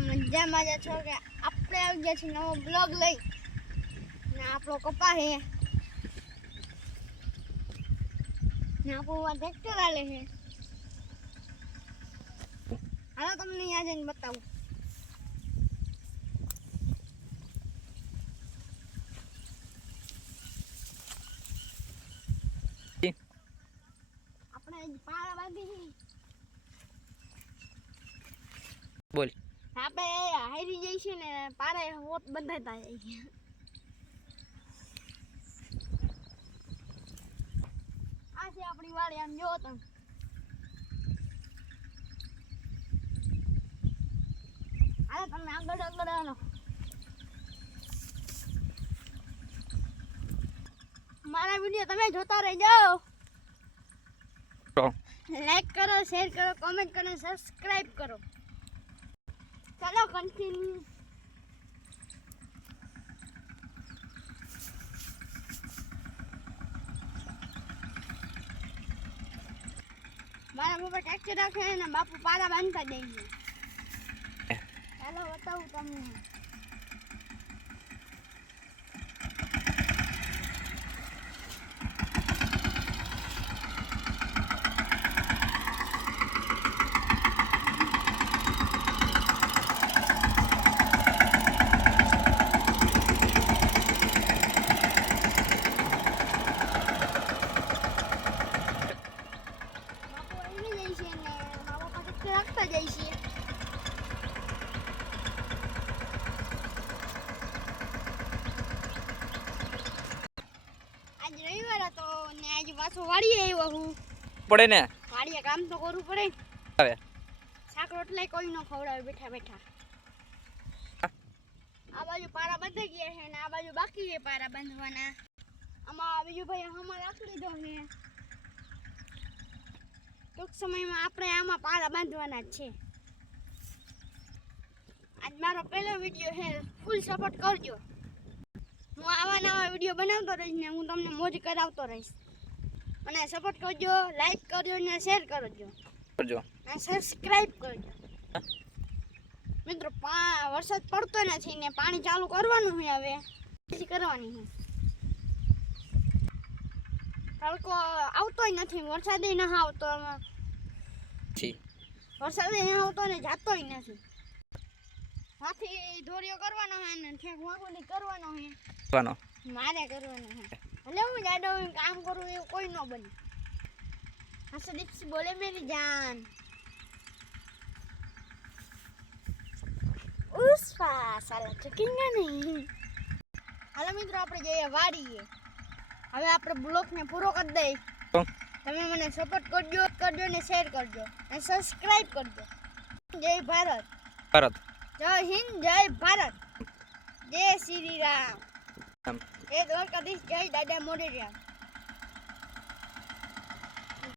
મજામાં જ છો કે આપણે આવી ગયા છીએ નવો બ્લોગ લઈ. ને આપણો કપા હે. ને આપણું ટ્રેક્ટર આલે છે હાલો તમને અહીંયા જઈને બતાવું. આપણે પાળા બોલ. આપણે હારી જઈશું ને પારે હોત બંધાતા જઈએ આ છે આપણી વાડી આમ જો તમે. હાલો તમે આગળ આગળ હાલો. મારા વીડિયો તમે જોતા રહેજો. જાઓ લાઈક કરો શેર કરો કોમેન્ટ કરો સબસ્ક્રાઇબ કરો. ચાલો કન્ટિન્યુ મારા પપ્પા ટ્રેક્ટર રાખે ને બાપુ પારા બાંધતા જઈએ ચાલો બતાવું તમને બાપુ આવી જાય છે ને મારા પપ્પા ટ્રેક્ટર રાખતા જાય છે આજ રવિવાર હતો ને આજે પાછો વાડીએ આવ્યો હું. પડે ને? વાડીએ કામ તો કરવું પડે. હવે શાક કોઈ ન ખવડાવે બેઠા બેઠા. આ બાજુ પારા બંધાઈ ગયા છે ને આ બાજુ બાકી છે પારા બાંધવાના. આમાં બીજું ભાઈ હમણાં રાખી દીધો છે ટૂંક સમયમાં આપણે આમાં પાળા બાંધવાના જ છે. આજ મારો પહેલો વીડિયો છે. ફૂલ સપોર્ટ કરજો. હું આવા નવા વીડિયો બનાવતો રહીશ ને હું તમને મોજ કરાવતો રહીશ. મને સપોર્ટ કરજો લાઈક કરજો ને શેર કરજો. કરજો. અને સબસ્ક્રાઇબ કરજો. મિત્રો પા વરસાદ પડતો નથી ને પાણી ચાલુ કરવાનું છે હવે. કરવાની છે. તડકો આવતોય નથી વરસાદ ના આવતો વરસાદ ના આવતો ને જાતોય નથી. હાથી દોરીઓ કરવાનો છે ને ઠેક વાંકોલી કરવાનો વાનો મારે કરવાનો છે એટલે હું જાડો કામ કરું એવું કોઈ ન બને. હસો દીપ્સી બોલે મેરી જાન. ઉસ્ફા સાલા ચકિંગા નહીં. હાલો મિત્રો આપણે જઈએ વાડીએ. હવે આપણે બ્લોગને પૂરો કરી દઈએ તમે મને સપોર્ટ કરજો કરજો ને શેર કરજો અને સબસ્ક્રાઇબ કરજો. જય ભારત. ભારત. જય હિન્દ જય ભારત. જય શ્રી રામ. એ જય દ્વારકાધીશ જય દાદા મોઢેરિયા